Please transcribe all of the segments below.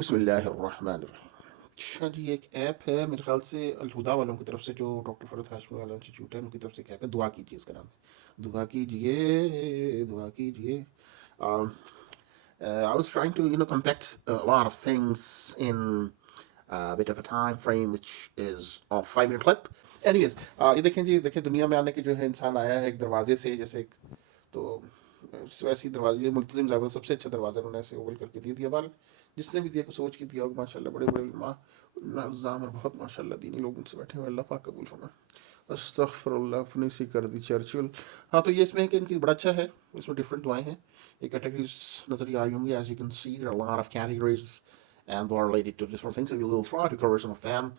بسم اللہ الرحمن الرحیم۔ اچھا جی، ایک ایپ ہے میرے خیال سے الہدا والوں کی طرف سے، جو ڈاکٹر فرد ہاشمی والا انسٹیٹیوٹ ہے ان کی طرف سے ایک ایپ ہے، دعا کیجیے، اس کا نام ہے دعا کیجیے، دعا کیجیے۔ I was trying to compact a lot of things in a bit of a time frame which is of 5 minute clip. Anyways, یہ دیکھیں جی، دیکھیں دنیا میں آنے کے جو ہے انسان آیا ہے ایک دروازے سے، جیسے ایک تو ویسے ہی دروازے ملتزم زیادہ سب سے اچھا دروازہ انہوں نے ایسے اوول کر کے دے دیا بال، جس نے بھی دیا کو سوچ کے دیا ہوگا، ماشاء اللہ بڑے بڑے نظام اور بہت ماشاء اللہ دینی لوگ ان سے بیٹھے ہوئے، اللہ پاک قبول فرمائے۔ استغفر اللہ، اپنی سی کر دی چرچل۔ ہاں تو یہ اس میں ہے کہ ان کی بڑا اچھا ہے، اس میں ڈفرینٹ دعائیں ہیں، یہ کیٹیگریز نظر آئی ہوں گی، as you can see there are a lot of categories and they are related to different things, so we will try to cover some of them.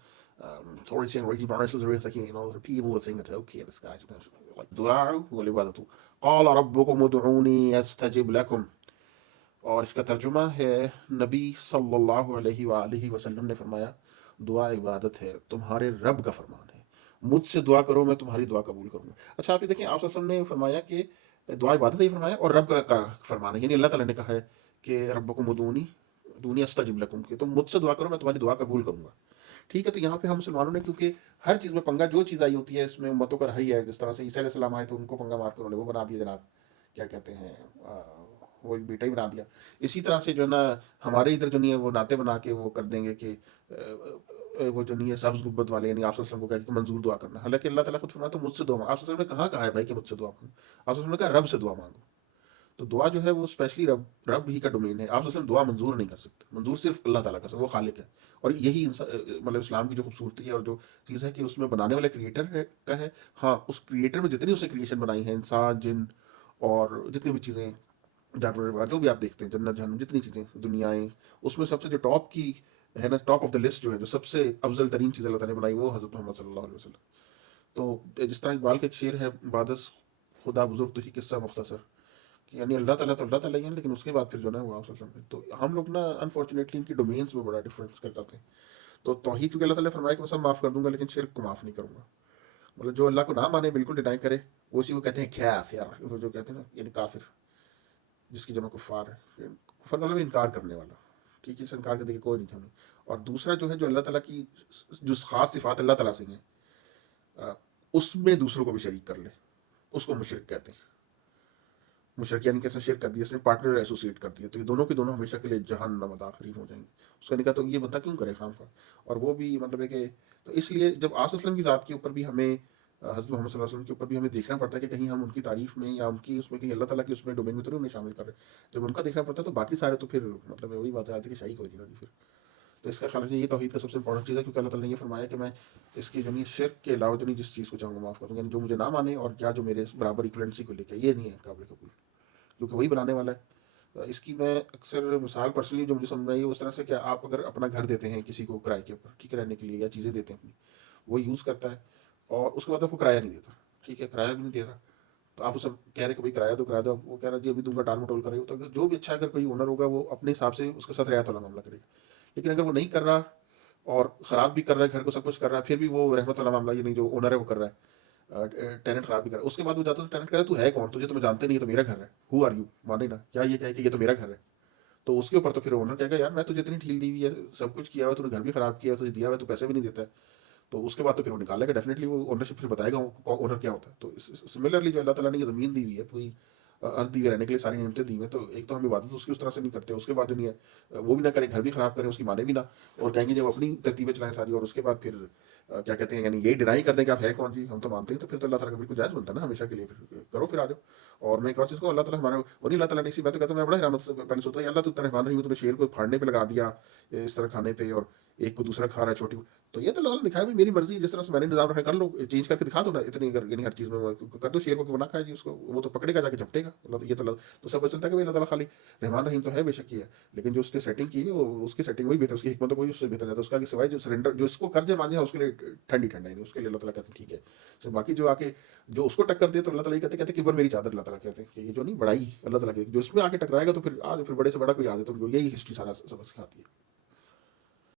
Tory saying raising barnacles are thinking, the people are thinking that okay, this guy's like دعاء والعبادة قال ربكم ادعوني استجب لكم، اور اس کا ترجمہ ہے نبی صلی اللہ علیہ وآلہ وسلم نے فرمایا دعا عبادت ہے، تمہارے رب کا فرمان ہے، مجھ سے دعا کرو میں تمہاری دعا قبول کروں گا۔ اچھا آپ یہ دیکھیں، آپ صلی اللہ علیہ وسلم نے فرمایا کہ دعا عبادت ہی فرمایا، اور رب کا فرمان ہے، یعنی اللہ تعالیٰ نے کہا ہے کہ ربکم ادعونی ادعونی استجب لکم، کہ تم مجھ سے دعا کرو میں تمہاری دعا قبول کروں گا۔ ٹھیک ہے، تو یہاں پہ ہم مسلمانوں نے کیونکہ ہر چیز میں پنگا، جو چیز آئی ہوتی ہے اس میں امتوں کا رہا ہی ہے، جس طرح سے عیسیٰ علیہ السلام آئے تو ان کو پنگا مار کے انہوں نے وہ بنا دیا جناب، کیا کہتے ہیں، وہ ایک بیٹا ہی بنا دیا۔ اسی طرح سے جو ہے نا ہمارے ادھر جو نہیں ہے وہ نعتیں بنا کے وہ کر دیں گے کہ وہ جو نہیں ہے سبز گبت والے، یعنی آپ صلی اللہ علیہ وسلم کو کہا کہ منظور دعا کرنا، حالانکہ اللہ تعالیٰ خود فرمایا تو مجھ سے دعا مانگو۔ آپ صلی اللہ علیہ وسلم نے کہا ہے بھائی کہ مجھ سے دعا مانگو، آپ صلی اللہ علیہ وسلم نے کہا رب سے دعا مانگو، تو دعا جو ہے وہ اسپیشلی رب ہی کا ڈومین ہے، آپ صلی اللہ علیہ وسلم دعا منظور نہیں کر سکتے، منظور صرف اللہ تعالیٰ کر سکتے، وہ خالق ہے، اور یہی مطلب اسلام کی جو خوبصورتی ہے اور جو چیز ہے کہ اس میں بنانے والے کریٹر کا ہے۔ ہاں اس کریٹر میں جتنی اس نے کریشن بنائی ہے، انسان جن اور جتنی بھی چیزیں، جانور جو بھی آپ دیکھتے ہیں، جنت جہنم جتنی چیزیں دنیائیں، اس میں سب سے جو ٹاپ کی ہے نا، ٹاپ آف دا لسٹ جو ہے، جو سب سے افضل ترین چیز اللہ تعالیٰ نے بنائی، وہ حضرت محمد صلی اللہ علیہ وسلم۔ تو جس طرح اقبال کا ایک شعر ہے، بادس خدا بزرگ تو ہی قصہ مختصر، یعنی اللہ تعالیٰ تو اللہ تعالیٰ ہی ہے، لیکن اس کے بعد پھر جو ہے نا وہ آپ صلی اللہ علیہ وسلم ہے۔ تو ہم لوگ نا انفارچونیٹلی ان کی ڈومینس میں بڑا ڈفرینس کر جاتے ہیں۔ تو توحید کیونکہ اللہ تعالیٰ نے فرمایا کہ میں سب معاف کر دوں گا لیکن شرک کو معاف نہیں کروں گا، مطلب جو اللہ کو نہ مانے، بالکل ڈینائی کرے، وہ اسی کو کہتے ہیں کافر، وہ جو کہتے ہیں نا یعنی کافر، جس کی جمع کفار ہے، کفر کا مطلب انکار کرنے والا۔ ٹھیک ہے، اس انکار کرنے کی کوئی نہیں تھا ہمیں۔ اور دوسرا جو ہے، جو اللہ تعالیٰ کی جو خاص صفات اللہ تعالیٰ سے ہیں، اس میں دوسروں کو بھی شریک کر لے، اس کو مشرک کہتے ہیں۔ مشرک یعنی کہ اس نے شرک کر دیا، اس نے پارٹنر ایسوسیٹ کر دیا، تو یہ دونوں کے دونوں ہمیشہ کے لیے جہنم داخلین ہو جائیں گے۔ اس کا نکاح تو یہ بندہ کیوں کرے خام خواہ، اور وہ بھی مطلب ہے کہ تو اس لیے جب آپ وسلم کی ذات کے اوپر بھی ہمیں، حضرت محمد صلی اللہ علیہ وسلم کے اوپر بھی ہمیں دیکھنا پڑتا ہے کہ کہیں ہم ان کی تعریف میں یا ان کی اس میں کہیں اللہ تعالیٰ کی اس میں ڈومین میں تو نہیں شامل کر رہے۔ جب ان کا دیکھنا پڑتا ہے تو باقی سارے تو پھر مطلب وہی بات آتی ہے کہ شاہی کوئی نہیں رہتی پھر۔ تو اس کا خیال رکھیے، یہ توحید کا سب سے امپورٹنٹ چیز ہے، کیونکہ اللہ تعالیٰ نے یہ فرمایا کہ میں اس کی جو نہیں شرک کے علاوہ جو نہیں جس چیز کو چاہوں گا معاف کر دوں گا، یعنی جو مجھے نہ مانے اور کیا جو میرے برابر ایکویلنسی کو لے کے، یہ نہیں ہے قابل قبول، کیونکہ وہی بنانے والا ہے۔ اس کی میں اکثر مثال پرسنلی جو مجھے سمجھ آئی ہے اس طرح سے کہ آپ اگر اپنا گھر دیتے ہیں کسی کو کرائے کے اوپر، ٹھیک ہے، رہنے کے لیے، یا چیزیں دیتے ہیں اپنی، وہ یوز کرتا ہے اور اس کے بعد آپ کو کرایہ نہیں دیتا، ٹھیک ہے، کرایہ بھی نہیں دے رہا، تو آپ اسے کہہ رہے کہ بھائی کرایہ کرایہ دو، وہ کہہ رہا جی ابھی دوں گا، ٹال مٹول کر رہی ہو، تو جو بھی اچھا اگر کوئی اونر ہوگا وہ اپنے حساب سے اس کے ساتھ رعایت والا معاملہ کرے گا۔ لیکن اگر وہ نہیں کر رہا اور خراب بھی کر رہا ہے گھر کو، سب کچھ کر رہا ہے، پھر بھی وہ رحمت والا معاملہ، یہ نہیں جو اونر ہے وہ کر رہا ہے، ٹیننٹ خراب بھی کر رہا ہے، اس کے بعد وہ جاتا ہے تو ٹیننٹ کہتا ہے تو ہے کون، تجھے تو میں جانتے نہیں، تو میرا گھر ہے، ہو آر یو، مانے نا، یا یہ کہے کہ یہ تو میرا گھر ہے، تو اس کے اوپر تو پھر اونر کہے گا یار میں تجھے اتنی ڈھیل دی ہوئی ہے، سب کچھ کیا ہوا ہے، تو نے گھر بھی خراب کیا ہے، تجھے دیا ہوا ہے، تو پیسے بھی نہیں دیتا ہے، تو اس کے بعد تو پھر وہ نکالے گا ڈیفینیٹلی، وہ اونرشپ پھر بتائے گا اونر کیا ہوتا ہے۔ تو سملرلی جو اللہ تعالیٰ نے یہ زمین دی ہوئی ہے، پوری ارض دی ہوئی رہنے کے لیے، ساری نعمتیں دی ہوئی ہیں، تو ایک تو ہم عبادت اس کی اس طرح سے نہیں کرتے، اس کے بعد جو نہیں ہے وہ بھی نہ کریں، گھر بھی خراب کریں، اس کی مانے بھی نہ، اور کہیں گے جب اپنی ترتیبیں چلائیں ساری، اور اس کے بعد پھر کیا کہتے ہیں، یعنی یہی ڈینائی کر دیں کہ آپ ہے کون، جی ہم تو مانتے ہیں، تو پھر تو اللہ تعالیٰ کا بالکل جائز بنتا ہے نا ہمیشہ کے لیے، پھر کرو پھر آ جاؤ۔ اور میں ایک اور چیز کو، اللہ تعالیٰ ہمارا وہ نہیں، اللہ تعالیٰ نے اسی بات تو کہتا ہوں، میں بڑا حیران ہوتا ہوں، پہلے سوچتا اللہ تو اتنا رحمان رحیم ہے، تو نے شیر کو پھاڑنے پہ لگا دیا اس طرح کھانے پہ، اور ایک کو دوسرا کھا رہا ہے چھوٹی، تو یہ تو اللہ نے دکھایا بھی میری مرضی، جس طرح سے میں نے نظام رکھا کر لو، چینج کر کے دکھا دو نا، اتنی اگر یعنی ہر چیز میں کر دو شیر کو کہ وہ نہ کھائے جی، اس کو وہ تو پکڑے گا جا کے جھپٹے گا، اللہ یہ تو سب چلتا ہے کہ اللہ تعالیٰ خالی رحمان رحیم تو ہے بے شک ہی ہے، لیکن جو اس نے سیٹنگ کی ہے وہ اس کی سیٹنگ وہی بہتر، اس کی حکمت تو کوئی اس سے بہتر نہیں، اس کا کہ سوائے جو سرنڈر جو اس کو کر جائے مانجے اس کے لیے ٹھنڈی ٹھنڈا ہے، اس کے لیے اللہ تعالیٰ کہتے ہیں ٹھیک ہے، تو باقی جو آ کے جو اس کو ٹکر دے تو اللہ تعالیٰ کہتے ہیں کبر میری چادر، اللہ تعالیٰ کہتے ہیں کہ یہ جو نہیں بڑائی اللہ تعالیٰ کی، جو اس میں آ کے ٹکرائے گا تو پھر آج پھر بڑے سے بڑا کوئی آ جائے، تو یہی ہسٹری سارا سبق سکھاتی ہے۔